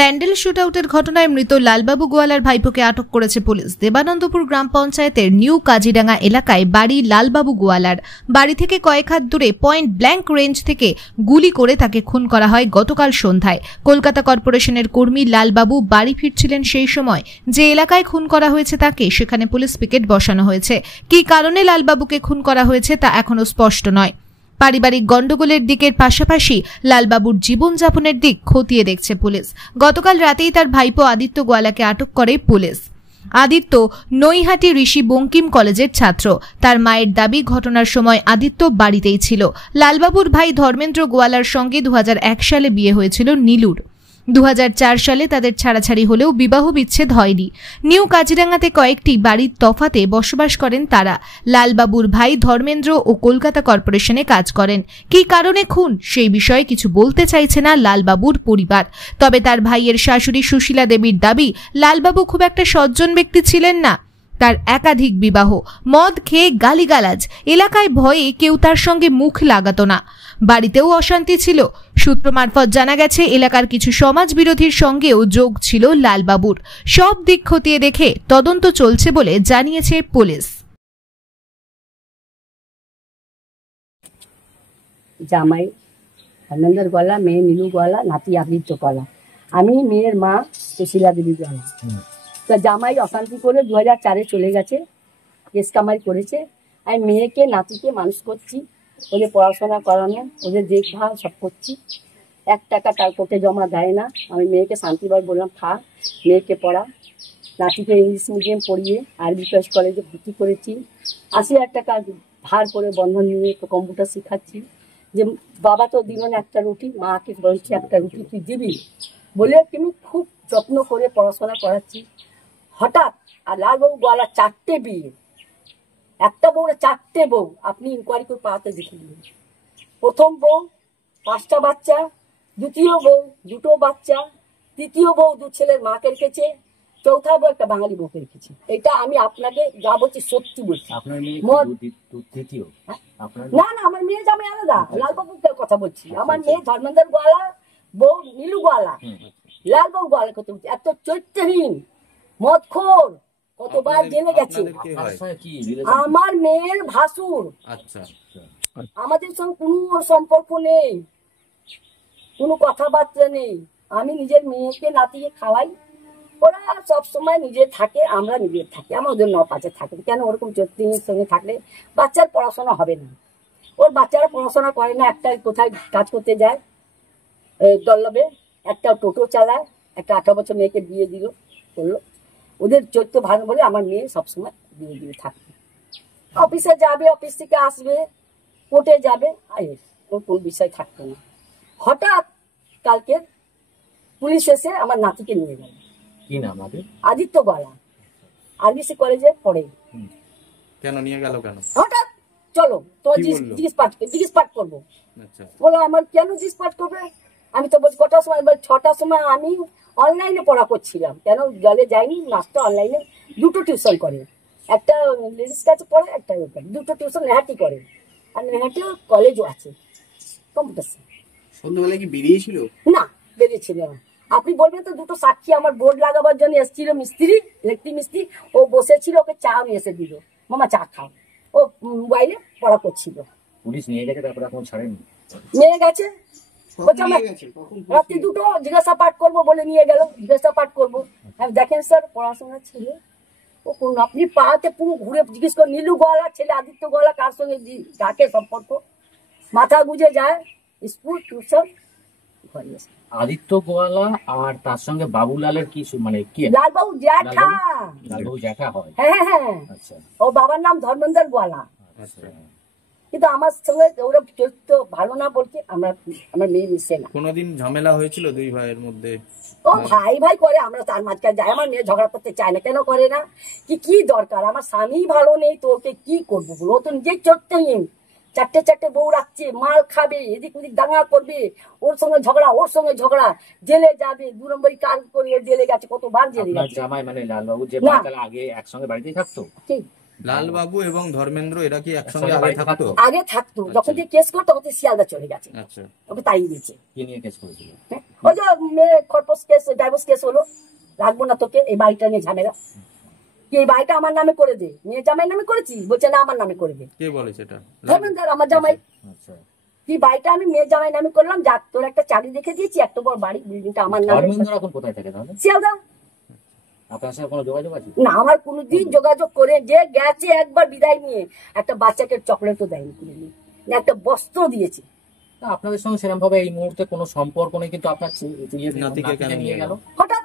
প্যান্ডেল শুটআউটের ঘটনায় মৃত লালবাবু গোয়ালার ভাইপোকে আটক করেছে পুলিশ। দেবানন্দপুর গ্রাম পঞ্চায়েতের নিউ কাজিডাঙ্গা এলাকায় বাড়ি লালবাবু গোয়ালার। বাড়ি থেকে কয়েক হাত দূরে পয়েন্ট ব্ল্যাঙ্ক রেঞ্জ থেকে গুলি করে তাকে খুন করা হয় গতকাল সন্ধ্যায়। কলকাতা কর্পোরেশনের কর্মী লালবাবু বাড়ি ফিরছিলেন সেই সময় যে এলাকায় খুন করা হয়েছে তাকে সেখানে পুলিশ পিকেট বসানো হয়েছে। কী কারণে লালবাবুকে খুন করা হয়েছে তা এখনো স্পষ্ট নয়। পারিবারিক গন্ডগোলের দিকের পাশাপাশি লালবাবুর জীবনযাপনের দিক খতিয়ে দেখছে পুলিশ। গতকাল রাতেই তার ভাইপো আদিত্য গোয়ালাকে আটক করে পুলিশ। আদিত্য নৈহাটি ঋষি বঙ্কিম কলেজের ছাত্র। তার মায়ের দাবি ঘটনার সময় আদিত্য বাড়িতেই ছিল। লালবাবুর ভাই ধর্মেন্দ্র গোয়ালার সঙ্গে 2001 সালে বিয়ে হয়েছিল নীলুর। 2004 সালে তাদের ছাড়াছাড়ি হলেও বিবাহ বিচ্ছেদ হয়নি। নিউ কাজিরাঙ্গাতে কয়েকটি বাড়ির তফাতে বসবাস করেন তারা। লালবাবুর ভাই ধর্মেন্দ্র ও কলকাতা কর্পোরেশনে কাজ করেন। কী কারণে খুন সেই বিষয়ে কিছু বলতে চাইছে না লালবাবুর পরিবার। তবে তার ভাইয়ের শাশুড়ি সুশীলা দেবীর দাবি, লালবাবু খুব একটা সজ্জন ব্যক্তি ছিলেন না। তার একাধিক বিবাহ, মদ খেয়ে গালিগালাজ, এলাকায় ভয়ে কেউ তার সঙ্গে মুখ লাগাতো না। বাড়িতেও অশান্তি ছিল। সূত্র মারফত জানা গেছে এলাকার কিছু সমাজ বিরোধীর সঙ্গেও যোগ ছিল লালবাবুর। সব দিক খতিয়ে দেখে তদন্ত চলছে বলে জানিয়েছে পুলিশ। জামাই ধর্মেন্দ্র গোয়ালা, মেয়ে নীলু গোয়ালা, নাতি আদিত্য গোয়ালা, আমি মেয়ের মা সুশীলা দেবী গোয়ালা। তো জামাই অশান্তি করে 2004-এ চলে গেছে, কেস কামাই করেছে। আমি মেয়েকে নাতিকে মানুষ করছি, ওদের পড়াশোনা করানো, ওদের দেখভাল সব করছি। 1 টাকা তার কোর্টে জমা দেয় না। আমি মেয়েকে শান্তিবার বললাম থাক, মেয়েকে পড়া। নাতিকে ইংলিশ মিডিয়াম পড়িয়ে আরবি কলেজে ভর্তি করেছি। 80,000 টাকা ধার করে বন্ধন নিয়ে কম্পিউটার শেখাচ্ছি। যে বাবা তো দিল না একটা রুটি, মাকে বলছি একটা রুটি তুই দিবি বলে তুমি খুব যত্ন করে পড়াশোনা করাচ্ছি। হঠাৎ আর লালবাবু গোয়ালা 4টে বিয়ে, একটা বউ 4টে বউ, আপনি ইনকোয়ারি করে পাওয়াতে দেখে নিন। প্রথম বউ 5টা বাচ্চা, দ্বিতীয় বউ 2টো বাচ্চা, তৃতীয় বউ 2 ছেলের মাকে রেখেছে, চৌথা বউ একটা বাঙালি বউকে রেখেছে। এটা আমি আপনাকে যা বলছি সত্যি বলছি। না না, আমার মেয়ে জামাই আলাদা, লালবাবুর কথা বলছি। আমার মেয়ে ধর্মেন্দ্র গোয়ালা, বউ নীলু গোয়ালা, লালবাবু গোয়ালা কথা বলছি। এত চৈত্যহীন, মদখোর, কতবার জেলে গেছে। আমার মেয়ের ভাসুর। আমাদের সঙ্গে কোনো সম্পর্ক নেই, কোনো কথাবার্তা নেই। আমি নিজের মেয়েকে নাতিকে খাওয়াই, ওরা সবসময় নিজে থাকে, আমরা নিজের থাকি। আমার ওদের 9-5-এ থাকে কেন? ওরকম চৈত্যহীনের সঙ্গে থাকলে বাচ্চার পড়াশোনা হবে না। ওর বাচ্চারা পড়াশোনা করে না, একটা কোথায় কাজ করতে যায় দল্লবে, একটা টোটো চালায়, একটা 18 বছর মেয়েকে বিয়ে করলো। ওদের চৈত্য ভালো বলে আমার মেয়ে সবসময় বিয়ে থাকবে। অফিসে যাবে, অফিস থেকে আসবে, কোর্টে যাবে, ওর কোনো বিষয় থাকতো না। হঠাৎ কালকে পুলিশ এসে আমার নাতিকে নিয়ে গেল। কি নাম? আদিত্য গোয়ালা, আরবিসি কলেজে পড়ে। কেন নিয়ে গেল? কেন হঠাৎ চলো তোমার জিজ্ঞেস করবো। বলো আমার কেন জিজ্ঞেস করবে? আমি তো বলছি কটার সময়? 6টার সময় আমি অনলাইনে পড়া করছিলাম। কেন জলে যাইনি, মাস্টার অনলাইনে 2টো টিউশন করে, একটা লেডিস কাছে পড়ে, একটা 2টো টিউশন নেহাটি করে। আর নেহাটি কলেজও আছে কম্পিউটার। সন্ধ্যাবেলায় কি বেরিয়েছিল? না, বেরিয়েছিল না। আপনি বলবেন তো 2টো সাক্ষী আমার বোর্ড লাগাবার জন্য এসেছিল, মিস্ত্রি, ইলেকট্রিক মিস্ত্রি। ও বসেছিল, ওকে চা নিয়ে এসে দিল, মামা চা খাও। ও মোবাইলে পড়া করছিল। পুলিশ নিয়ে গেছে, তারপরে এখন ছাড়েনি? নিয়ে গেছে, রাত্রি 2টো জিজ্ঞাসাবাদ করবো বলে নিয়ে গেল। জিজ্ঞাসাবাদ করবো, দেখেন স্যার পড়াশোনা ছেলে, ও কোন আপনি পাড়াতে পুরো ঘুরে জিজ্ঞেস করে নীলু গোয়ালা ছেলে আদিত্য গোয়ালা কার সঙ্গে ডাকে সম্পর্ক, মাথা গুঁজে যায়, স্কুল টিউশন। আদিত্য গোয়ালা আর তার সঙ্গে বাবুলালের কি মানে কি? লালবাবু জ্যাঠা। লালবাবু জ্যাঠা হয়? হ্যাঁ হ্যাঁ। আচ্ছা। ও বাবার নাম ধর্মেন্দ্র গোয়ালা। আচ্ছা। কিন্তু আমার সঙ্গে ওরা চরিত্র ভালো না বলতে আমার মেয়ে মিশে না। কোনোদিন ঝামেলা হয়েছিল 2 ভাইয়ের মধ্যে? ও ভাই করে, আমরা তার মাঝখানে যাই। আমার মেয়ে ঝগড়া করতে চায় না। কেন করে না? কি দরকার? আমার স্বামী ভালো নেই, তোকে কি করবো বলো? ও তো নিজেই চড়তেহীন, 4টে বউ রাখছে, মাল খাবে, এদিক ওদিক দাঙ্গা করবে, ওর সঙ্গে ঝগড়া, জেলে যাবে, 2 নম্বরই কাজ করে জেলে গেছে, কতবার জেলে গেছে। জামাই মানে লালবাবু যে ভাই, তাহলে আগে একসঙ্গে বাড়িতেই থাকতো? ঠিক, লালবাবু এবং ধর্মেন্দ্র এরা কি একসঙ্গে আগে থাকতো? আগে থাকতো, যখন যে কেস করতো তখন শিয়ালদা চলে গেছে, আচ্ছা, ওকে তাই দিয়েছে। কি নিয়ে কেস করেছিল? ওই যে মেয়ে খরপোশ কেস, ডাইভোর্স কেস হলো, রাখবো না তোকে, এই বাড়িটা নিয়ে ঝামেলা, কি এই বাড়িটা আমার নামে করে দে, মেয়ে জামাই নামে করেছি, বলছে না আমার নামে করে দে। কে বলেছে এটা? ধর্মেন্দ্র, আমার জামাই। আচ্ছা, কি বাড়িটা আমি মেয়ে জামাই নামে করলাম, যাক তোর একটা চাকরি দেখে দিয়েছি, এত বড় বাড়ি, বিল্ডিংটা আমার নামে। ধর্মেন্দ্র এখন কোথায় থাকে তাহলে? শিয়ালদা। আপনার সাথে কোনো যোগাযোগ আছে? না, আমার কোনোদিন যোগাযোগ করে যে গেছে একবার বিদায় নিয়ে, একটা বাচ্চাকে চকলেটও দেয়নি, কিনে নিয়ে একটা বস্ত্র দিয়েছে। না, আপনাদের সঙ্গে সেরকম ভাবে এই মুহূর্তে কোনো সম্পর্ক নেই, কিন্তু আপনার নাতিকে কেন নিয়ে গেল হঠাৎ।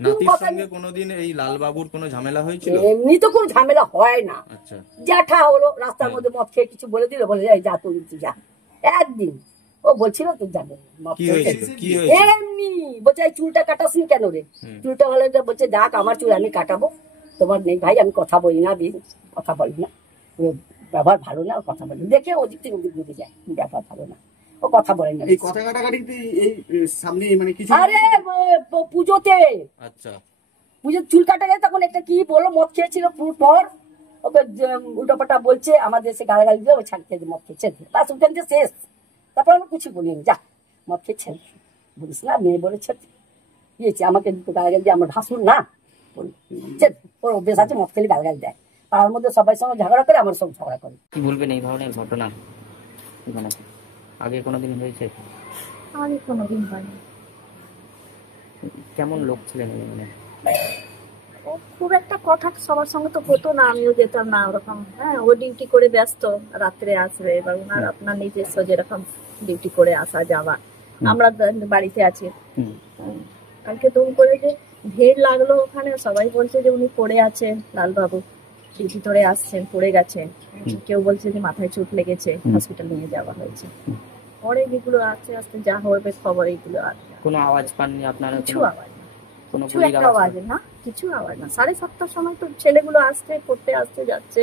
নাতির সঙ্গে কোনোদিন এই লালবাবুর কোনো ঝামেলা হয়েছিল? এমনি তো কোনো ঝামেলা হয় না, আচ্ছা, জ্যাঠা হলো, রাস্তার মধ্যে মদ খেয়ে কিছু বলে দিল, বলে যা তুই যা। একদিন ও বলছিল তো যাবে, কি হয়েছিল? কি হয়েছিল? এমনি বলছে এই চুলটা কাটাসনি কেন রে, চুলটা হলে বলছে দেখ আমার চুল আমি কাটাবো, তোমার নেই ভাই, আমি কথা বলি না, কথা বলি না, ব্যবহার ভালো না, কথা বলি, দেখে ওদিক থেকে ওদিক ঘুরে যায়, ব্যবহার ভালো না, ও কথা বলে না। এই কথা কাটাকাটি এই সামনে মানে কিছু, আরে পুজোতে, আচ্ছা, পুজোর চুল কাটা গেছে, তখন একটা কি বলো, মদ খেয়েছিল পর, ওকে উল্টোপাটা বলছে, আমাদের এসে গালাগালি দিয়ে, ও ছাড়তে মদ খেয়েছে, বাস ওখান থেকে শেষ। তারপর আমি কিছু বলিনি, যা মদ খেয়েছেন বলিস না, মেয়ে বলেছে দিয়েছে আমাকে দুটো গালাগালি দিয়ে, আমার ভাসুর না, ওর অভ্যেস আছে মদ খেলে গালাগালি দেয়, পাড়ার মধ্যে সবাই সঙ্গে ঝগড়া করে, আমার সঙ্গে ঝগড়া করে। কি বলবেন এই ধরনের ঘটনা মানে আগে কোনোদিন হয়েছে? আগে কোনোদিন হয়নি। কেমন লোক ছিলেন মানে? ও খুব একটা কথা সবার সঙ্গে তো হতো না, আমিও যেতাম না ওরকম। হ্যাঁ, ও ডিউটি করে ব্যস্ত, রাত্রে আসবে, এবার ওনার আপনার নিজস্ব যেরকম ডিউটি করে আসা যাওয়া, আমরা বাড়িতে আছি। কালকে দুম করে যে ভিড় লাগলো ওখানে, সবাই বলছে যে উনি পড়ে আছে, লালবাবু ডিউটি ধরে আসছেন, পড়ে গেছে, কেউ বলছে যে মাথায় চোট লেগেছে, হসপিটাল নিয়ে যাওয়া হয়েছে। পরে যেগুলো আস্তে আস্তে যা হবে খবর, এইগুলো আর কোনো আওয়াজ পাননি আপনারা? কিছু আওয়াজ না, কোনো কিছু একটা আওয়াজ না, কিছু আওয়াজ না। 7:30টার সময় তো ছেলেগুলো আসতে পড়তে আসতে যাচ্ছে,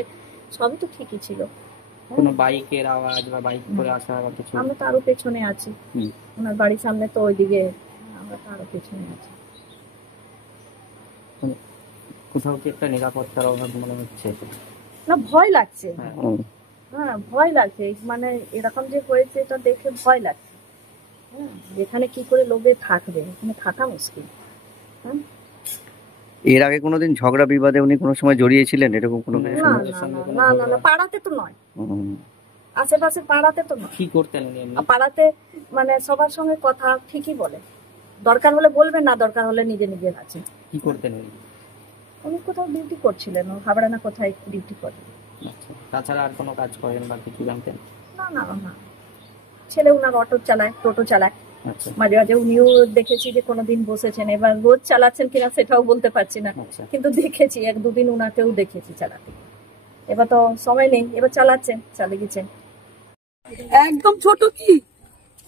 সবই তো ঠিকই ছিল। কোনো বাইকের আওয়াজ বা বাইক করে আসা বা কিছু? আমরা তো আরো পেছনে আছি, ওনার বাড়ির সামনে তো ওইদিকে, আমরা তো আরো পেছনে আছি। কোথাও কি একটা নিরাপত্তার অভাব মনে হচ্ছে? না, ভয় লাগছে, হ্যাঁ ভয় লাগছে, মানে এরকম যে হয়েছে এটা দেখে ভয় লাগছে। হ্যাঁ, যেখানে কি করে লোকে থাকবে, এখানে থাকা মুশকিল। এর আগে কোনোদিন ঝগড়া বিবাদে উনি কোনো সময় জড়িয়েছিলেন এরকম কোনো? না না না না, পাড়াতে তো নয়, আশেপাশে পাড়াতে তো নয়। কি করতেন উনি এমনি? পাড়াতে মানে সবার সঙ্গে কথা ঠিকই বলে, দরকার হলে বলবেন, না দরকার হলে নিজে নিজে আছে। কি করতেন উনি? উনি কোথাও ডিউটি করছিলেন, ও হাবড়া না কোথায় ডিউটি করেন। আচ্ছা, তাছাড়া আর কোনো কাজ করেন বা কিছু জানতেন? না না না, ছেলে উনার অটো চালায়, টোটো চালায়, আচ্ছা, মাঝে মাঝে উনিও দেখেছি যে কোনোদিন বসেছেন, এবার রোজ চালাচ্ছেন কিনা সেটাও বলতে পারছি না, আচ্ছা। কিন্তু দেখেছি 1-2 দিন উনাকেও দেখেছি চালাতে। এবার তো সময় নেই, এবার চালাচ্ছেন, চালিয়ে গেছেন। একদম ছোট কি,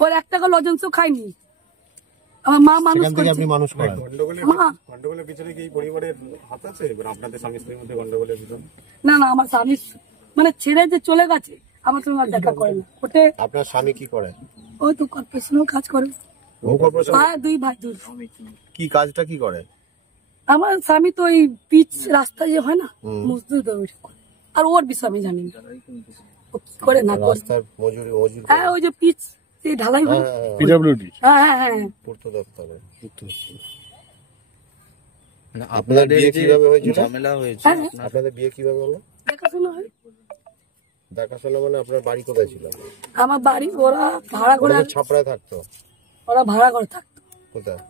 ওর 1 টাকা লজেন্সও খাইনি, আমার মা মানুষ করছে। আপনি মানুষ করেন মা গন্ডগোলের পিছনে কি পরিবারের হাত আছে? আপনাদের স্বামী স্ত্রীর মধ্যে গন্ডগোলের পিছনে? না না, আমার স্বামী মানে ছেড়ে যে চলে গেছে, আমার সঙ্গে আর দেখা করে না। ওতে আপনার স্বামী কি করে? ওই তো কর্পোরেশনেও কাজ করে। ও কর্পোরেশন? হ্যাঁ, 2 ভাই 2। কি কাজটা কি করে? আমার স্বামী তো ওই পিচ রাস্তা যে হয় না, মজদুর ওইটা করে। আর ওর বিষয় আমি জানি না ও কি করে না করে। রাস্তার মজুরি হ্যাঁ, ওই যে পিচ সেই ঢালাই হয়, পিডব্লিউডি। হ্যাঁ হ্যাঁ হ্যাঁ, পূর্ত দপ্তরে। আপনাদের বিয়ে কিভাবে হয়েছিল? ঝামেলা হয়েছে? আপনাদের বিয়ে কিভাবে হলো? দেখাশোনা হয়। দেখাশোনা মানে আপনার বাড়ি কোথায় ছিল? আমার বাড়ি, ওরা ভাড়া করে, ছাপড়ায় থাকতো? ওরা ভাড়া করে থাকতো কোথায়?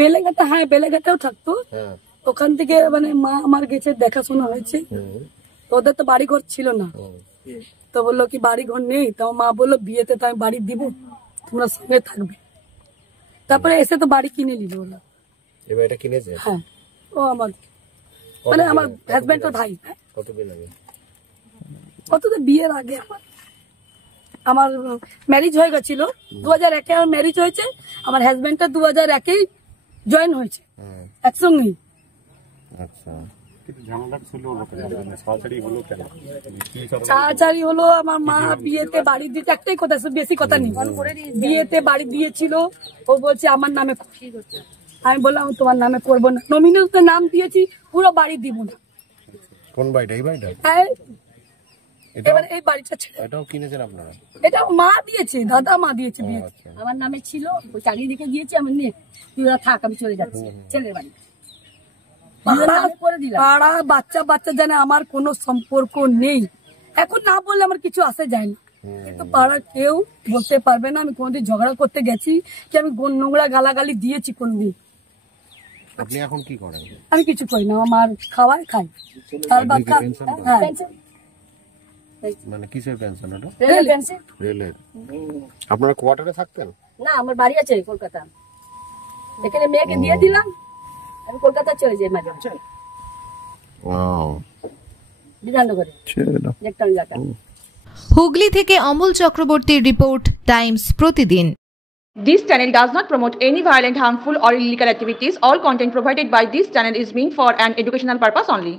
বেলেঘাটা। হ্যাঁ, বেলেঘাটাও থাকতো। হ্যাঁ, ওখান থেকে মানে মা আমার গেছে, দেখাশোনা হয়েছে। তো ওদের তো বাড়ি ঘর ছিল না, তো বললো কি বাড়ি ঘর নেই, তো মা বললো বিয়েতে তো আমি বাড়ি দিব, তোমরা সঙ্গে থাকবে। তারপরে এসে তো বাড়ি কিনে নিল ওরা। এবার এটা কিনেছে? হ্যাঁ, ও আমার মানে আমার হাজবেন্ডের ভাই। কতদিন আগে? কত তো বিয়ের আগে আমার ম্যারেজ হয়ে গেছিল, 2001-এ আমার ম্যারেজ হয়েছে, আমার হাজবেন্ডটা 2001-এই জয়েন হয়েছে একসঙ্গেই। আচ্ছা, ছাড়াছাড়ি হলো, আমার মা বিয়েতে বাড়ি দিতে, একটাই কথা, বেশি কথা নেই, বিয়েতে বাড়ি দিয়েছিল, ও বলছে আমার নামে আমি বললাম আমি তোমার নামে করবো না, নমিনাল তো নাম দিয়েছি, পুরো বাড়ি দিব না। কোন বাড়িটা? এই বাড়িটা? এবার এই বাড়িটা ছিল, এটাও কিনেছেন আপনারা? এটা মা দিয়েছে, দাদা মা দিয়েছে বিয়ে। আমার নামে ছিল, ওই চাকরি রেখে দিয়েছি, আমি নিয়ে তুই ওরা থাক, আমি চলে যাচ্ছি ছেলের বাড়ি। করে দিলাম পাড়া বাচ্চা বাচ্চা জানে আমার কোনো সম্পর্ক নেই, এখন না বললে আমার কিছু আসে যায় না, কিন্তু পাড়া কেউ বলতে পারবে না আমি কোনদিন ঝগড়া করতে গেছি কি আমি নোংরা গালাগালি দিয়েছি কোনদিন। আপনি এখন কি করেন? আমি কিছু করি না, আমার খাওয়াই খাই। তার বাচ্চা হ্যাঁ মানে কিসের পেনশন ওটা? রেলের পেনশন। রেলের। আপনারা কোয়ার্টারে থাকতেন? না, আমার বাড়ি আছে কলকাতা, এখানে মেয়েকে দিয়ে দিলাম, আমি কলকাতা চলে যাই মাঝে মাঝে বিধাননগরে একটা এলাকা। হুগলি থেকে অমল চক্রবর্তীর রিপোর্ট, টাইমস প্রতিদিন। This channel does not promote any violent, harmful or illegal activities. All content provided by this channel is meant for an educational purpose only.